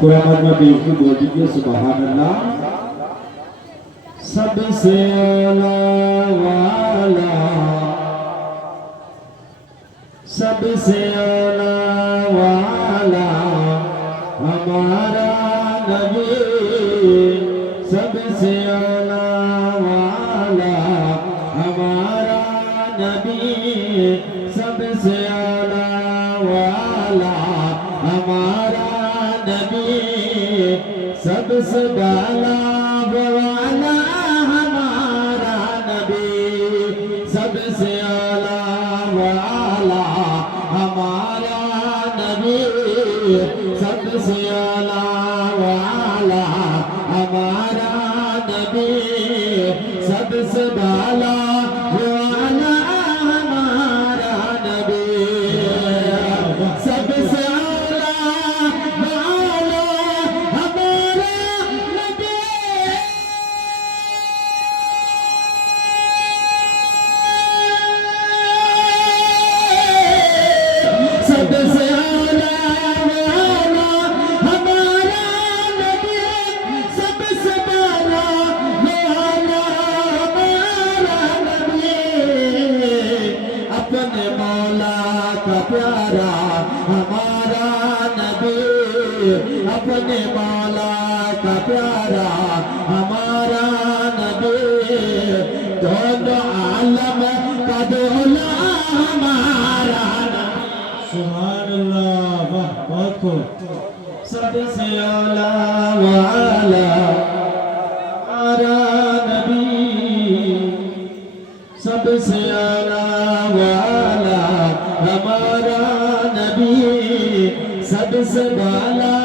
कुरान में भी बोल दीजिए सुभान अल्लाह। सबसे आला वाला, सबसे आला वाला हमारा नबी, सबसे आला वाला हमारा नबी, सबसे आला वाला हमारा नबी, सबसे बाला वाला हमारा नबी, सबसे आला वाला हमारा नबी, सबसे आला वाला हमारा नबी, सबसे बाला वाला हमारा नबी, सबसे आला वाला हमारा नबी। सबसे आला वाला हमारा नबी, सबसे बाला वाला हमारा नबी, अपने मौला का प्यारा हमारा नबी, अपने मौला का प्यारा हमारा नबी, दोनों आलम का दूल्हा हमारा नबी। सुभान अल्लाह, वाह बहुत खूब। सबसे आला वाला हमारा नबी, सबसे आला वाला हमारा नबी, सबसे बाला